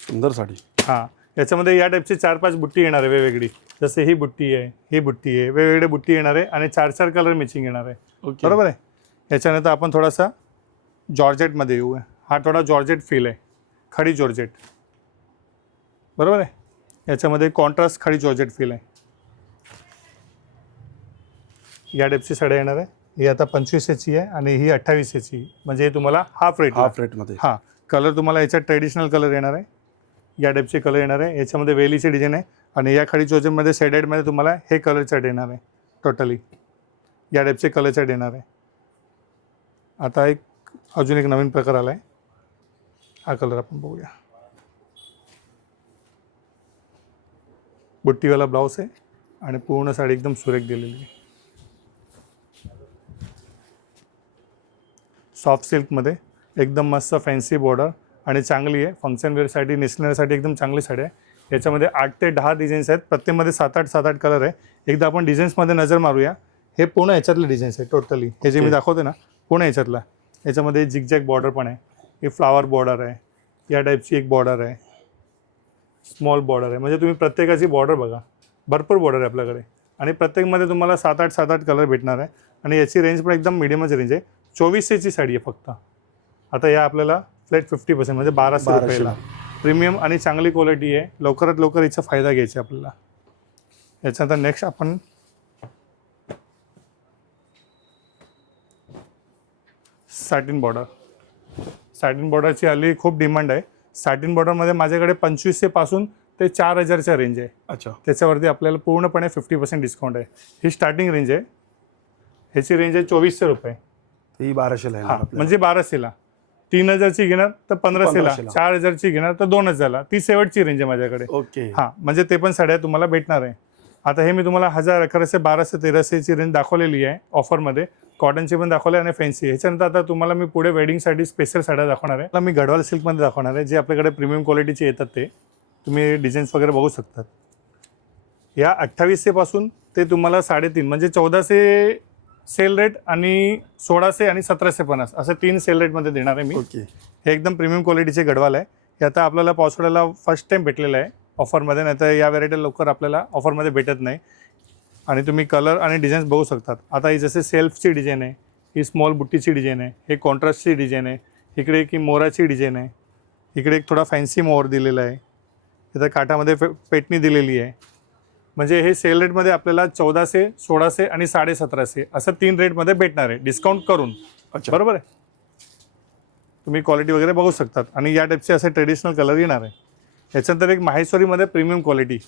सुंदर साडी. हां. याच्यामध्ये या टाईपची 4-5 बुट्टी येणार आहे वेगवेगळी. जसे ही बुट्टी आहे, ही बुट्टी आहे, वेगवेगळे बुट्टी येणार आहे आणि 4-4 कलर मॅचिंग येणार आहे. ओके. बरोबर आहे. याच्यानंतर आपण थोडासा जॉर्जेटमध्ये येऊ. हा थोडा जॉर्जेट फील आहे, खडी जॉर्जेट. बरोबर आहे. याच्यामध्ये कॉन्ट्रास्ट खडी जॉर्जेट फील आहे. या टाईपची साडी येणार आहे. ही आता 2500ची आहे आणि ही 2800ची. म्हणजे हे तुम्हाला हाफ रेटमध्ये. हां. कलर तुम्हाला याच्यात ट्रेडिशनल कलर येणार आहे. या टाईपचे कलर येणार आहे. याच्यामध्ये वेलीची डिझाईन आहे आणि या खडी जॉर्जेटमध्ये शेडेडमध्ये तुम्हाला हे कलर चार्ट येणार आहे. टोटली या टाईपचे कलर चार्ट येणार आहे. आता अजून एक नवीन प्रकार आला आहे. हा कलर आपण बघूया. बुट्टीवाला ब्लाऊज आहे आणि पूर्ण साडी एकदम सुरेख दिलेली आहे. सॉफ्ट सिल्कमध्ये एकदम मस्त फॅन्सी बॉर्डर आणि चांगली आहे. फंक्शन वेअरसाठी नेसण्यासाठी एकदम चांगली साडी आहे. याच्यामध्ये 8 ते 10 डिझाईन्स आहेत. प्रत्येकमध्ये 7-8 कलर आहे. एकदा आपण डिझाईन्समध्ये नजर मारूया. हे पूर्ण ह्याच्यातले डिझाईन्स आहे टोटली. हे जे मी दाखवते ना पूर्ण ह्याच्यातला. याच्यामध्ये झिगझॅग बॉर्डर पण आहे. हे फ्लावर बॉर्डर आहे. या टाईपची एक बॉर्डर आहे. स्मॉल बॉर्डर आहे. म्हणजे तुम्ही प्रत्येकाची बॉर्डर बघा. भरपूर बॉर्डर आहे आपल्याकडे आणि प्रत्येकमध्ये तुम्हाला 7-8 कलर भेटणार आहे. आणि याची रेंज पण एकदम मिडियमच रेंज आहे. 2400ची साडी आहे फक्त. आता या आपल्याला फ्लॅट 50% म्हणजे 1200 रुपयाला. प्रीमियम आणि चांगली क्वालिटी आहे. लवकरात लवकर याचा फायदा घ्यायचा आपल्याला. याच्यानंतर नेक्स्ट आपण सॅटिन बॉर्डर. सॅटिन बॉर्डरची हल्ली खूप डिमांड आहे. सॅटिन बॉर्डरमध्ये माझ्याकडे 2500 पासून ते 4000च्या रेंज आहे. अच्छा. त्याच्यावरती आपल्याला पूर्णपणे 50% डिस्काउंट आहे. ही स्टार्टिंग रेंज आहे. ह्याची रेंज आहे 2400 रुपये. ही 1200ला आहे ना म्हणजे 1200ला. 3000ची घेणार तर 1500ला, 4000ची घेणार तर 2000ला. ती शेवटची रेंज आहे माझ्याकडे. ओके. हां, म्हणजे ते पण साड्या तुम्हाला भेटणार आहे. आता हे मी तुम्हाला 1000, 1100, 1200, 1300ची रेंज दाखवलेली आहे ऑफरमध्ये. कॉटनची पण दाखवली आणि फॅन्सी. ह्याच्यानंतर आता तुम्हाला मी पुढे वेडिंगसाठी स्पेशल साड्या दाखवणार आहे. आता मी गढवाल सिल्कमध्ये दाखवणार आहे, जे आपल्याकडे प्रीमियम क्वालिटीचे येतात. ते तुम्ही डिझाईन्स वगैरे बघू शकतात. या 2800 पासून ते तुम्हाला 3.5 म्हणजे 1400 सेल रेट आणि 1600 आणि 1750 असे 3 सेल रेटमध्ये देणार आहे मी. ओके. हे एकदम प्रीमियम क्वालिटीचे गढवाल आहे. हे आता आपल्याला पावसाळ्याला फर्स्ट टाईम भेटलेलं आहे ऑफरमध्ये. नाही तर या व्हेरायटी लवकर आपल्याला ऑफरमध्ये भेटत नाही. आणि तुम्ही कलर आणि डिझाईन्स बघू शकतात. आता ही जसे सेल्फची डिझाईन आहे, ही स्मॉल बुट्टीची डिझाईन आहे, हे कॉन्ट्रास्टची डिझाईन आहे, इकडे एक मोराची डिझाईन आहे, इकडे एक थोडा फॅन्सी मोर दिलेला आहे, इथं काठामध्ये पेटणी दिलेली आहे. म्हणजे हे सेल रेटमध्ये आपल्याला 1400, 1600 आणि 1750 असं 3 रेटमध्ये भेटणार आहे डिस्काउंट करून. अच्छा. बरोबर आहे. तुम्ही क्वालिटी वगैरे बघू शकतात. आणि या टाईपचे असे ट्रेडिशनल कलर येणार आहे. याच्यानंतर एक माहेश्वरीमध्ये प्रीमियम क्वालिटी.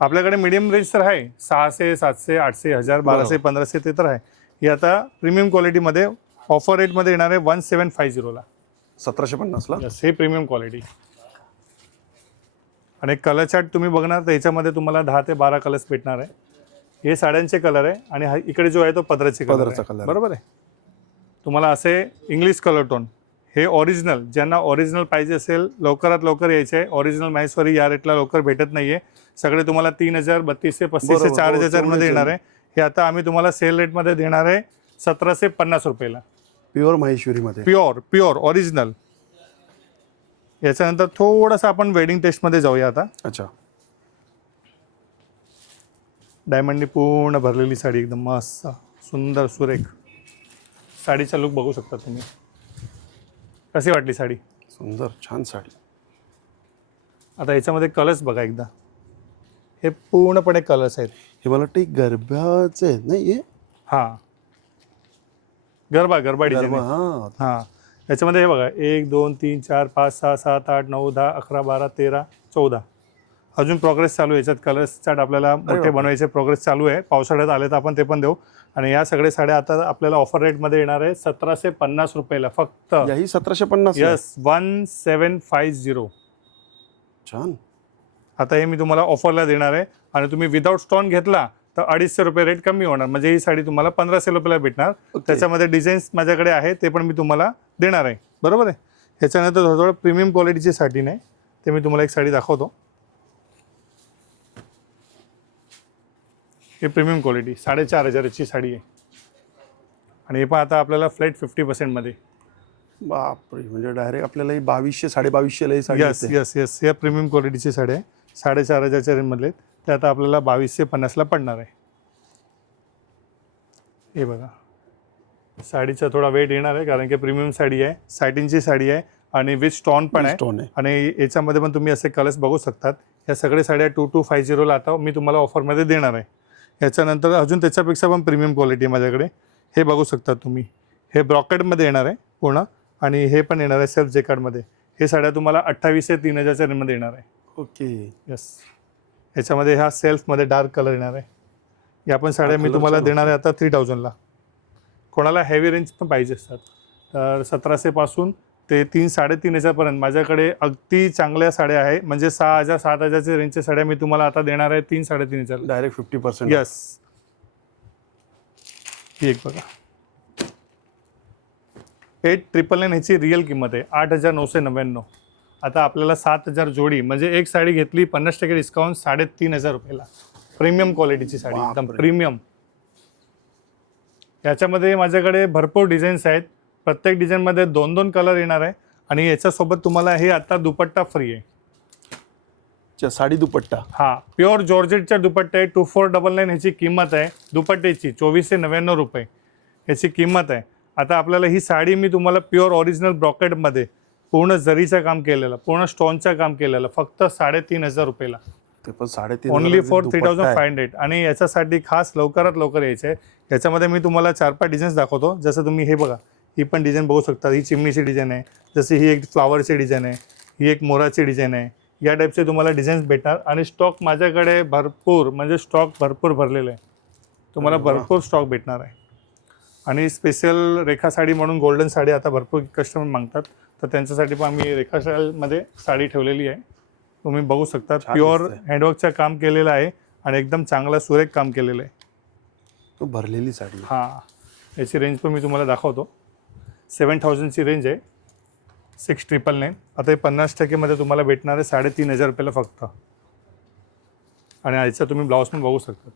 आपल्याकडे मीडियम रेंज तर आहे, 600, 700, 800, 1000, 1200, 1500 ते तर आहे. ही आता प्रीमियम क्वालिटीमध्ये ऑफर रेटमध्ये येणार आहे 1750ला. 1750ला. यस, हे प्रीमियम क्वालिटी. आणि कलर चार्ट तुम्ही बघणार तर याच्यामध्ये तुम्हाला 10 ते 12 कलर्स भेटणार आहे. हे साड्यांचे कलर आहे आणि इकडे जो आहे तो पदराचे कलर. बरोबर आहे. तुम्हाला असे इंग्लिश कलर टोन. हे ओरिजिनल, ज्यांना ओरिजिनल पाहिजे असेल लवकरात लवकर यायचे आहे. ओरिजिनल माहेश्वरी या रेटला लवकर भेटत नाही आहे. सगळे तुम्हाला 3000, 3200, 3500, 4000 मध्ये येणार आहे. हे आता आम्ही तुम्हाला सेल रेटमध्ये देणार आहे 1750 रुपयाला. प्युअर माहेश्वरीमध्ये. Pure original. याच्यानंतर थोडंसं आपण वेडिंग टेस्टमध्ये जाऊया आता. अच्छा. डायमंडनी पूर्ण भरलेली साडी, एकदम मस्त सुंदर सुरेख. साडीचा लुक बघू शकता तुम्ही. कशी वाटली साडी? सुंदर, छान साडी. आता याच्यामध्ये कलर्स बघा एकदा. हे पूर्णपणे कलर्स आहेत. हे मला वाटतं गरब्याचे आहेत नाही हे? हां, गरबा डिझाईन. हां, याच्यामध्ये हे बघा 1, 2, 3, 4, 5, 6, 7, 8, 9, 10, 11, 12, 13, 14. अजून प्रोग्रेस चालू आहे. याच्यात कलर्स चार्ट आपल्याला मोठे बनवायचे प्रोग्रेस चालू आहे. पावसाळ्यात आले तर आपण ते पण देऊ. आणि या सगळ्या साड्या आता आपल्याला ऑफर रेटमध्ये येणार आहे 1750 रुपयाला फक्त. याही 1750. यस, 1750. छान. आता हे मी तुम्हाला ऑफरला देणार आहे. आणि तुम्ही विदाऊट स्टोन घेतला तर 250 रुपये रेट कमी होणार. म्हणजे ही साडी तुम्हाला 1500 रुपयाला भेटणार. त्याच्यामध्ये डिझाईन्स माझ्याकडे आहे, ते पण मी तुम्हाला देणार आहे. बरोबर आहे. ह्याच्यानंतर थोडं प्रीमियम क्वालिटीची साडी नाही, ते मी तुम्हाला एक साडी दाखवतो. हे प्रीमियम क्वालिटी 4500ची साडी आहे. आणि हे पण आता आपल्याला फ्लॅट 50%मध्ये. बापरे, म्हणजे डायरेक्ट आपल्याला ही 2200, 2250ला ही साडी. यस, या प्रीमियम क्वालिटीची साडी आहे. 4500च्या रेंजमधले. ते आता आपल्याला 2250ला पडणार आहे. हे बघा, साडीचा थोडा वेट येणार आहे कारण की प्रीमियम साडी आहे, सॅटिनची साडी आहे आणि विथ स्टोन पण आहे. आणि याच्यामध्ये पण तुम्ही असे कलर्स बघू शकतात. या सगळ्या साड्या 2250ला आता मी तुम्हाला ऑफरमध्ये देणार आहे. याच्यानंतर अजून त्याच्यापेक्षा पण प्रीमियम क्वालिटी आहे माझ्याकडे. हे बघू शकता तुम्ही. हे ब्रॉकेटमध्ये येणार आहे पूर्ण. आणि हे पण येणार आहे सेल्फ जेकार्डमध्ये. हे साड्या तुम्हाला 2800 ते 3000च्या रेंजमध्ये येणार आहे. ओके. यस, याच्यामध्ये हा सेल्फमध्ये डार्क कलर येणार आहे. या पण साड्या मी तुम्हाला देणार आहे आता 3000ला. कोणाला हेवी रेंज पण पाहिजे असतात तर 1700 पासून ते 3-3.500पर्यंत माझ्याकडे अगदी चांगल्या साड्या आहे. म्हणजे 6000, 7000च्या रेंजच्या साड्या मी तुम्हाला आता देणार आहे 3-3.500. डायरेक्ट 50%. यस, ही एक बघा 8999 ह्याची रिअल किंमत आहे 8999. आता आपल्याला 7000 जोडी म्हणजे एक साडी घेतली 50% डिस्काउंट 3500 रुपयाला. प्रीमियम क्वालिटीची साडी, एकदम प्रीमियम. याच्यामध्ये माझ्याकडे भरपूर डिझाईन्स आहेत. प्रत्येक डिझाईनमध्ये 2-2 कलर येणार आहे. आणि याच्यासोबत तुम्हाला हे आता दुपट्टा फ्री आहे. साडी दुपट्टा. हां, प्युअर जॉर्जेटच्या दुपट्टा आहे. 2499 ह्याची किंमत आहे दुपट्ट्याची 2499 रुपये. याची किंमत आहे. आता आपल्याला ही साडी मी तुम्हाला प्युअर ओरिजिनल ब्रॉकेटमध्ये पूर्ण जरीचं काम केलेलं, पूर्ण स्टोनचं काम केलेलं, फक्त 3,500 रुपयाला. ते पण 3,500 ओनली फॉर 3,500. आणि याच्यासाठी खास लवकरात लवकर यायचं आहे. याच्यामध्ये मी तुम्हाला 4-5 डिझाईन्स दाखवतो. जसं तुम्ही हे बघा, ही पण डिझाईन बघू शकता. ही चिमणीची डिझाईन आहे, जशी ही एक फ्लावरची डिझाईन आहे, ही एक मोराची डिझाईन आहे. या टाईपचे तुम्हाला डिझाईन्स भेटणार. आणि स्टॉक माझ्याकडे भरपूर, म्हणजे स्टॉक भरपूर भरलेलं आहे. तुम्हाला भरपूर स्टॉक भेटणार आहे. आणि स्पेशल रेखा साडी म्हणून गोल्डन साडी आता भरपूर कस्टमर मागतात, तर त्यांच्यासाठी पण आम्ही रेखा स्टाईलमध्ये साडी ठेवलेली आहे. तुम्ही बघू शकता, प्युअर हँडवर्कचं काम केलेलं आहे आणि एकदम चांगलं सुरेख काम केलेलं आहे. तो भरलेली साडी. हां, याची रेंज पण मी तुम्हाला दाखवतो. 7,000ची रेंज आहे, 6,999. आता हे 50% तुम्हाला भेटणार आहे 3,500 रुपयाला फक्त. आणि याचा तुम्ही ब्लाऊज पण बघू शकता.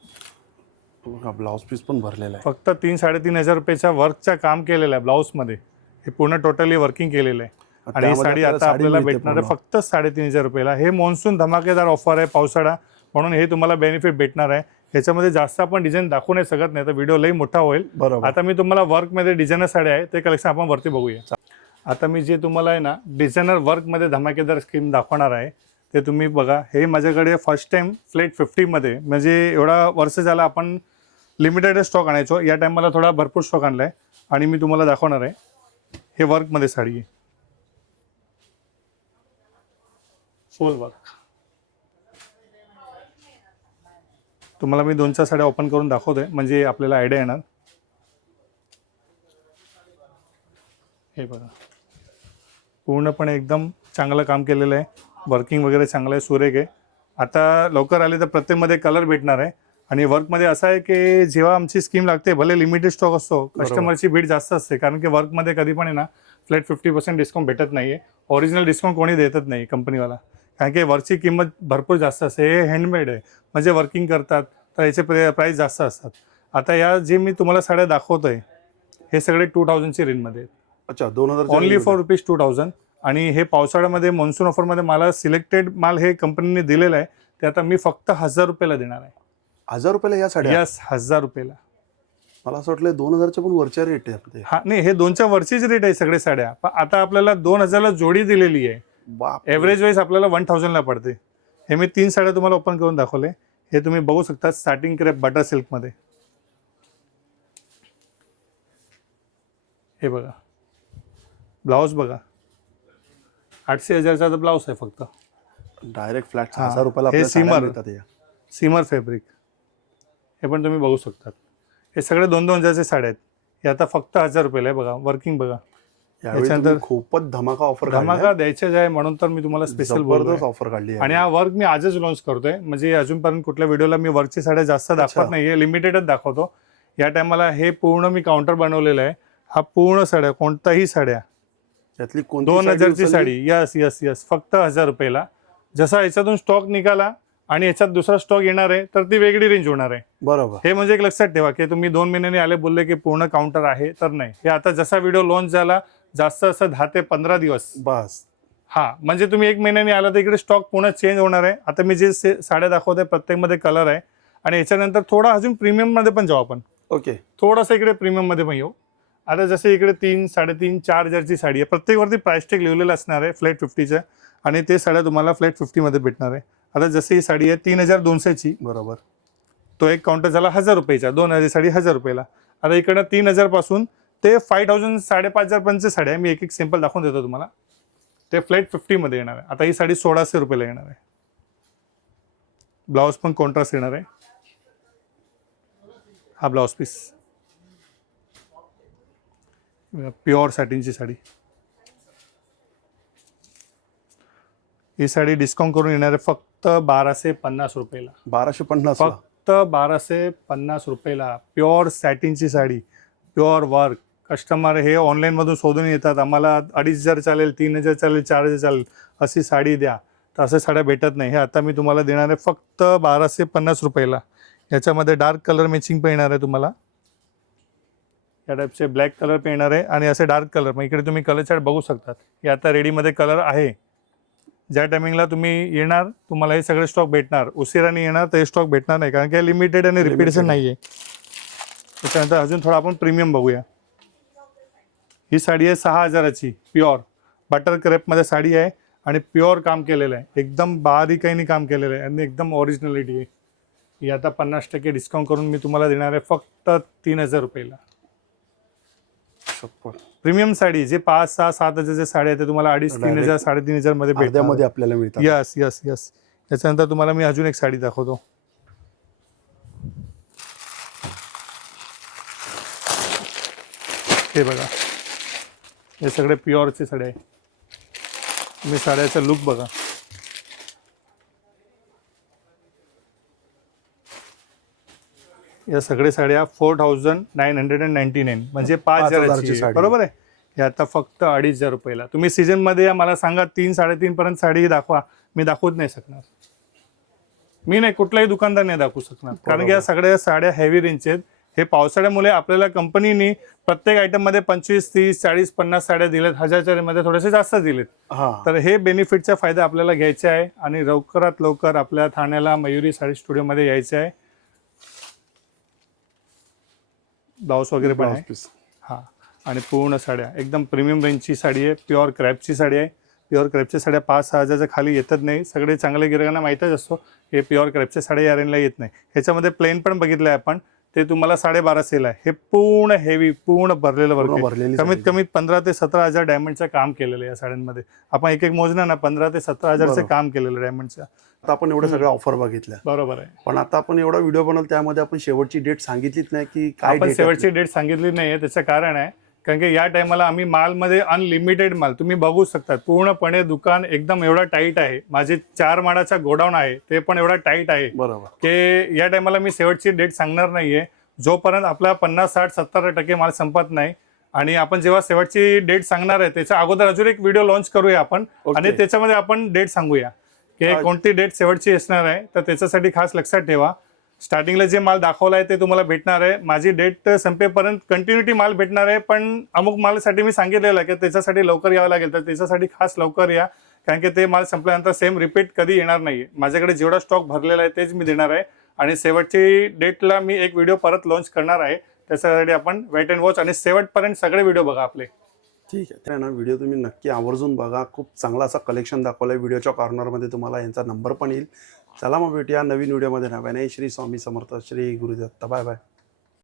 ब्लाऊज पीस पण भरलेला आहे. फक्त 3,000-3,500 रुपयाच्या वर्कचं काम केलेलं आहे ब्लाऊजमध्ये. हे पूर्ण टोटली वर्किंग केलेलं आहे. आणि ही साडी आता आपल्याला भेटणार आहे फक्त 3,500 रुपयाला. हे मॉन्सून धमाकेदार ऑफर आहे, पावसाळा म्हणून हे तुम्हाला बेनिफिट भेटणार आहे. ह्याच्यामध्ये जास्त आपण डिझाईन दाखवू नाही शकत, नाही तर व्हिडिओ लई मोठा होईल. बरोबर. आता मी तुम्हाला वर्कमध्ये डिझायनर साड्या आहे ते कलेक्शन आपण वरती बघूया. आता मी जे तुम्हाला आहे ना डिझायनर वर्कमध्ये धमाकेदार स्कीम दाखवणार आहे ते तुम्ही बघा. हे माझ्याकडे फर्स्ट टाईम फ्लेट 50मध्ये, म्हणजे एवढा वर्ष झाला आपण लिमिटेड स्टॉक आणायचो. या टाईमला थोडा भरपूर स्टॉक आणला आहे आणि मी तुम्हाला दाखवणार आहे. हे वर्कमध्ये साडी आहे, फुल वर्क. तुम्हाला मी 2-4 साड्या ओपन करून दाखवतोय म्हणजे आपल्याला आयडिया येणार. हे बघा, पूर्णपणे एकदम चांगलं काम केलेलं आहे. वर्किंग वगैरे चांगलं आहे, सुरेख आहे. आता लवकर आले तर प्रत्येकमध्ये कलर भेटणार आहे. आणि वर्कमध्ये असं आहे की जेव्हा आमची स्कीम लागते, भले लिमिटेड स्टॉक असतो, कस्टमरची भीड जास्त असते, कारण की वर्कमध्ये कधी पण आहे ना फ्लॅट 50% डिस्काउंट भेटत नाही आहे. ओरिजिनल डिस्काउंट कोणी देतच नाही कंपनीवाला, कारण की वर्कची किंमत भरपूर जास्त असते. हे हँडमेड आहे, म्हणजे वर्किंग करतात, तर याचे प्राईस जास्त असतात. आता या जे मी तुम्हाला साड्या दाखवतोय हे सगळे 2,000ची रेंजमध्ये आहेत. अच्छा, 2,000. Only for ₹2,000. आणि हे पावसाळ्यामध्ये मॉन्सून ऑफरमध्ये मला सिलेक्टेड माल हे कंपनीने दिलेलं आहे. ते आता मी फक्त 1,000 रुपयाला देणार आहे. 1,000 रुपयाला या साड्या? यस, 1,000 रुपयाला. मला असं वाटलं 2,000च्या पण वरच्या रेट आहे. हा, नाही, हे 2च्या वरचीच रेट आहे सगळे साड्या. पण आता आपल्याला 2,000ला जोडी दिलेली आहे. एव्हरेज वाईज आपल्याला 1,000ला पडते. हे मी 3 साड्या तुम्हाला ओपन करून दाखवले. हे तुम्ही बघू शकता, स्टार्टिंग क्रेप बटर सिल्कमध्ये. हे बघा, ब्लाऊज बघा, 800-1,000चा ब्लाऊज आहे फक्त. डायरेक्ट फ्लॅट 1,000 रुपयाला हे आपल्याला सीमर फॅब्रिक. हे पण तुम्ही बघू शकता. हे सगळे 2,000चे साड्या आहेत. हे आता फक्त 1,000 रुपयाला आहे. बघा, वर्किंग बघा. याच्यानंतर खूपच धमाका ऑफर, धमाका द्यायचे आहे म्हणून तर मी तुम्हाला स्पेशल जबरदस्त ऑफर काढली. आणि हा वर्क मी आजच लॉन्च करतोय, म्हणजे अजूनपर्यंत कुठल्या व्हिडिओला मी वर्कची साड्या जास्त दाखवत नाही, लिमिटेडच दाखवतो. या टायमाला हे पूर्ण मी काउंटर बनवलेलं आहे. हा पूर्ण साड्या, कोणताही साड्या, त्यातली 2,000ची साडी. यस यस यस, फक्त 1,000 रुपयाला. जसा याच्यातून स्टॉक निघाला आणि याच्यात दुसरा स्टॉक येणार आहे तर ती वेगळी रेंज होणार आहे. बरोबर. हे म्हणजे एक लक्षात ठेवा की तुम्ही 2 महिन्यांनी आले बोलले की पूर्ण काउंटर आहे, तर नाही. हे आता जसा व्हिडिओ लॉन्च झाला, जास्त असं 10 ते 15 दिवस बस. हा, म्हणजे तुम्ही 1 महिन्याने आला तर इकडे स्टॉक पुन्हा चेंज होणार आहे. आता मी जे साड्या दाखवतोय प्रत्येकमध्ये कलर आहे. आणि याच्यानंतर थोडा अजून प्रीमियममध्ये पण जाऊ आपण. ओके, थोडंसं इकडे प्रीमियममध्ये पण येऊ. आता जसे इकडे 3, 3.5, 4,000ची साडी आहे. प्रत्येकवरती प्राइस टॅग लिहिलेलं असणार आहे फ्लॅट 50चं. आणि ते साड्या तुम्हाला फ्लॅट 50मध्ये भेटणार आहे. आता जशी ही साडी आहे 3,200ची, बरोबर. तो एक काउंटर झाला 1,000 रुपयाचा. 2,000ची साडी 1,000 रुपयाला. आता इकडं 3,000 पासून ते 5,000, 5,500पर्यंतची साडी आहे. मी एक सॅम्पल दाखवून देतो तुम्हाला. ते फ्लॅट 50मध्ये येणार आहे. आता ही साडी 1,600 रुपयाला येणार आहे. ब्लाऊज पण कॉन्ट्रास्ट येणार आहे. हा ब्लाऊज पीस, प्युअर सॅटिनची साडी. ही साडी डिस्काउंट करून येणार आहे फक्त 1,250 रुपयाला. 1,250, फक्त 1,250 रुपयाला. प्युअर सॅटिनची साडी, प्युअर वर्क. कस्टमर हे ऑनलाईनमधून शोधून येतात, आम्हाला 2,500 चालेल, 3,000 चालेल, 4,000 चालेल, अशी साडी द्या. तर असे साड्या भेटत नाही. हे आता मी तुम्हाला देणार आहे फक्त 1,250 रुपयाला. याच्यामध्ये डार्क कलर मॅचिंग पण येणार आहे तुम्हाला. या टाईपचे ब्लॅक कलर पण येणार आहे आणि असे डार्क कलर. मग इकडे तुम्ही कलर चार्ट बघू शकतात. हे आता रेडीमध्ये कलर आहे. ज्या टायमिंगला तुम्ही येणार तुम्हाला हे सगळे स्टॉक भेटणार. उशिराने येणार तर हे स्टॉक भेटणार नाही, कारण की लिमिटेड आणि रिपीटेशन नाही आहे. त्याच्यानंतर अजून थोडा आपण प्रीमियम बघूया. ही साडी आहे 6,000ची, प्युअर बटर क्रेपमध्ये साडी आहे आणि प्युअर काम केलेलं आहे, एकदम बारीकाईने काम केलेलं आहे आणि एकदम ओरिजिनलिटी आहे. ही आता 50% डिस्काउंट करून मी तुम्हाला देणार आहे फक्त 3,000 रुपयाला. प्रीमियम साडी जे 5, 6, 7 हजारच्या साडी आहे ते तुम्हाला 2,500, 3,000, 3,500 मध्ये भेटते. आपल्याला मिळतात. Yes yes yes. त्याच्यानंतर तुम्हाला मी अजून एक साडी दाखवतो. हे बघा, हे सगळे प्युअरचे साडी आहे. तुम्ही साड्याचा लुक बघा. या सगळे साड्या 4,999 म्हणजे 5,000ची साडी. बरोबर आहे. हे आता फक्त 2,500 रुपयाला. तुम्ही सीझन मध्ये मला सांगा 3, 3.5 पर्यंत साडी दाखवा, मी दाखवूच नाही शकणार. मी नाही, कुठलाही दुकानदार नाही दाखवू शकणार, कारण की या सगळ्या साड्या हेवी रेंजचे आहेत. हे पावसाळ्यामुळे आपल्याला कंपनीने प्रत्येक आयटम मध्ये 25, 30, 40, 50 साड्या दिलेत, 1000च्या मध्ये थोडेसे जास्त दिलेत. तर हे बेनिफिटचा फायदा आपल्याला घ्यायचा आहे आणि लवकरात लवकर आपल्या ठाण्याला मयुरी साडी स्टुडिओमध्ये यायचं आहे. ब्लाऊज वगैरे पण आहे. हा, आणि पूर्ण साड्या एकदम प्रीमियम रेंजची साडी आहे, प्युअर क्रॅपची साडी आहे. प्युअर क्रॅपच्या साड्या 5-6 हजारच्या खाली येतच नाही. सगळे चांगले गिरायकांना माहीतच असतो हे प्युअर क्रॅपच्या साड्या या रेंजला येत नाही. ह्याच्यामध्ये प्लेन पण बघितलं आहे आपण, ते तुम्हाला 12.5 सेल आहे. हे पूर्ण हेवी, पूर्ण भरलेलं वर्क, कमीत कमी 15 ते 17 हजार डायमंडचं काम केलेलं आहे या साड्यांमध्ये. आपण एक एक मोजणार ना, 15 ते 17 हजारचं काम केलेलं डायमंडचं. आता आपण एवढ्या सगळ्या ऑफर बघितल्या, बरोबर आहे. पण आता आपण एवढा व्हिडिओ बनवला त्यामध्ये आपण शेवटची डेट सांगितलीच नाही की काय. आपण शेवटची डेट सांगितली नाही आहे, त्याचं कारण आहे कारण की या टायमाला आम्ही मालमध्ये अनलिमिटेड माल तुम्ही बघू शकता. पूर्णपणे दुकान एकदम एवढा टाईट आहे. माझे 4 माळाचा गोडाऊन आहे, ते पण एवढा टाईट आहे बरोबर की या टायमाला मी शेवटची डेट सांगणार नाहीये. जोपर्यंत आपला 50, 60, 70% माल संपत नाही. आणि आपण जेव्हा शेवटची डेट सांगणार आहे त्याच्या अगोदर अजून एक व्हिडिओ लॉन्च करूया आपण, आणि त्याच्यामध्ये आपण डेट सांगूया की कोणती डेट शेवटची असणार आहे. तर त्याच्यासाठी खास लक्षात ठेवा, स्टार्टिंगला जे माल दाखवला आहे ते तुम्हाला भेटणार आहे. माझी डेट संपेपर्यंत कंटिन्युटी माल भेटणार आहे, पण अमुक मालासाठी मी सांगितलेलं आहे की त्याच्यासाठी लवकर यावं लागेल. तर त्याच्यासाठी खास लवकर या, कारण की ते माल संपल्यानंतर सेम रिपीट कधी येणार नाही. माझ्याकडे जेवढा स्टॉक भरलेला आहे तेच मी देणार आहे. आणि शेवटची डेटला मी एक व्हिडिओ परत लॉन्च करणार आहे. त्याच्यासाठी आपण वेट अँड वॉच आणि शेवटपर्यंत सगळे व्हिडिओ बघा आपले. ठीक आहे. तर ना व्हिडिओ तुम्ही नक्की आवर्जून बघा. खूप चांगला असा कलेक्शन दाखवलं आहे. व्हिडिओच्या कॉर्नरमध्ये तुम्हाला यांचा नंबर पण येईल. चला मग भेटूया नवीन व्हिडिओमध्ये. नव्याने श्री स्वामी समर्थ, श्री गुरुदत्त. Bye bye.